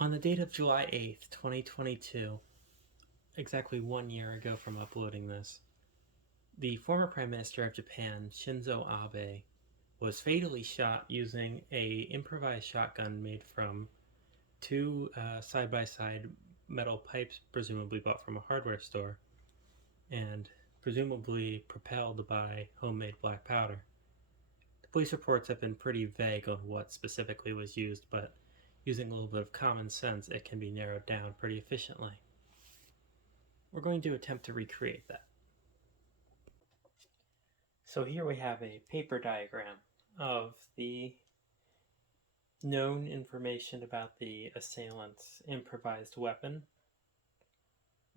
On the date of July 8th, 2022, exactly 1 year ago from uploading this, the former Prime Minister of Japan, Shinzo Abe, was fatally shot using a improvised shotgun made from two side-by-side metal pipes, presumably bought from a hardware store, and presumably propelled by homemade black powder. The police reports have been pretty vague on what specifically was used, but using a little bit of common sense, it can be narrowed down pretty efficiently. We're going to attempt to recreate that. So here we have a paper diagram of the known information about the assailant's improvised weapon.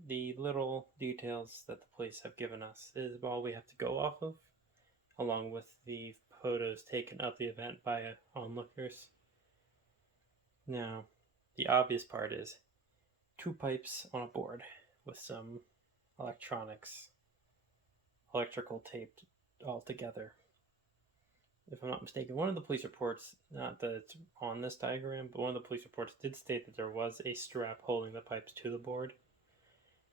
The little details that the police have given us is all we have to go off of, along with the photos taken of the event by onlookers. Now, the obvious part is two pipes on a board with some electrical taped all together. If I'm not mistaken, one of the police reports, not that it's on this diagram, but one of the police reports did state that there was a strap holding the pipes to the board.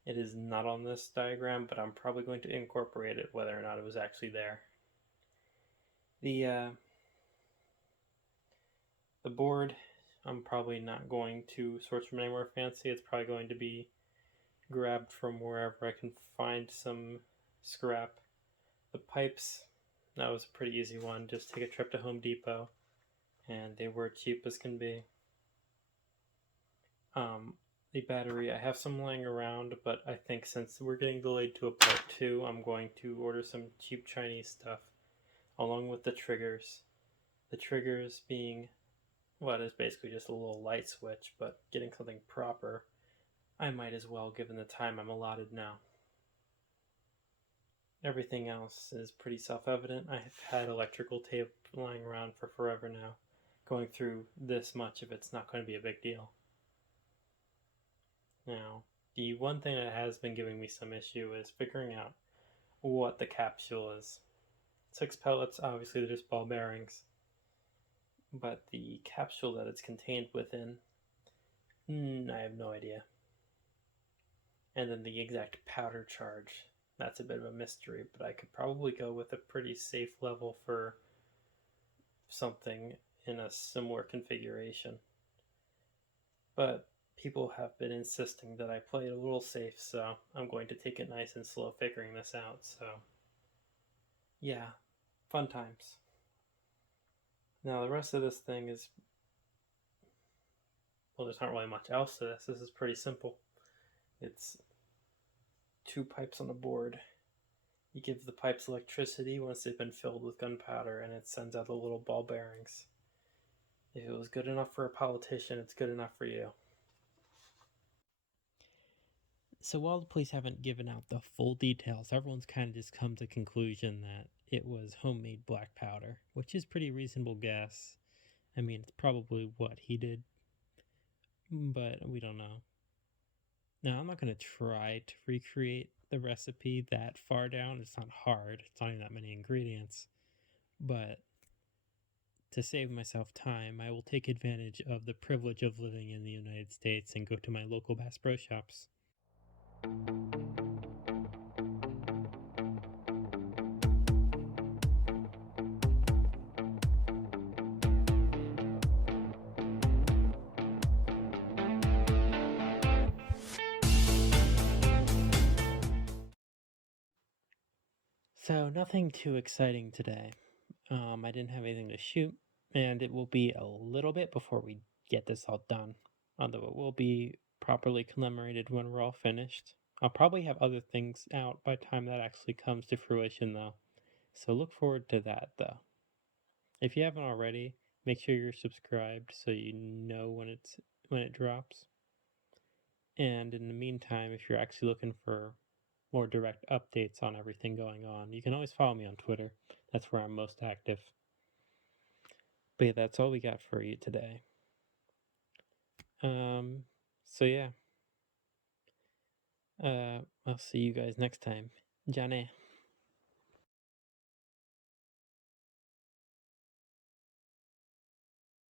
It is not on this diagram, but I'm probably going to incorporate it whether or not it was actually there. The board, I'm probably not going to source from anywhere fancy. It's probably going to be grabbed from wherever I can find some scrap. The pipes, that was a pretty easy one. Just take a trip to Home Depot, and they were cheap as can be. The battery, I have some lying around, but I think since we're getting delayed to a part 2, I'm going to order some cheap Chinese stuff, along with the triggers. The triggers being what is basically just a little light switch, but getting something proper, I might as well given the time I'm allotted now. Everything else is pretty self-evident. I have had electrical tape lying around for forever now. Going through this much of it's not going to be a big deal. Now, the one thing that has been giving me some issue is figuring out what the capsule is. 6 pellets, obviously they're just ball bearings. But the capsule that it's contained within, I have no idea. And then the exact powder charge, that's a bit of a mystery, but I could probably go with a pretty safe level for something in a similar configuration. But people have been insisting that I play it a little safe, so I'm going to take it nice and slow figuring this out, so yeah, fun times. Now the rest of this thing is, well, there's not really much else to this. This is pretty simple. It's 2 pipes on a board. You give the pipes electricity once they've been filled with gunpowder, and it sends out the little ball bearings. If it was good enough for a politician, it's good enough for you. So while the police haven't given out the full details, everyone's kind of just come to the conclusion that it was homemade black powder, which is pretty reasonable guess. I mean, it's probably what he did, but we don't know. Now, I'm not going to try to recreate the recipe that far down. It's not hard. It's not even that many ingredients. But to save myself time, I will take advantage of the privilege of living in the United States and go to my local Bass Pro Shops. So nothing too exciting today. I didn't have anything to shoot, and it will be a little bit before we get this all done, although it will be properly commemorated when we're all finished. I'll probably have other things out by the time that actually comes to fruition, though, so look forward to that, though. If you haven't already, make sure you're subscribed so you know when it drops. And in the meantime, if you're actually looking for more direct updates on everything going on, you can always follow me on Twitter. That's where I'm most active. But yeah, that's all we got for you today. So yeah. I'll see you guys next time. Jane.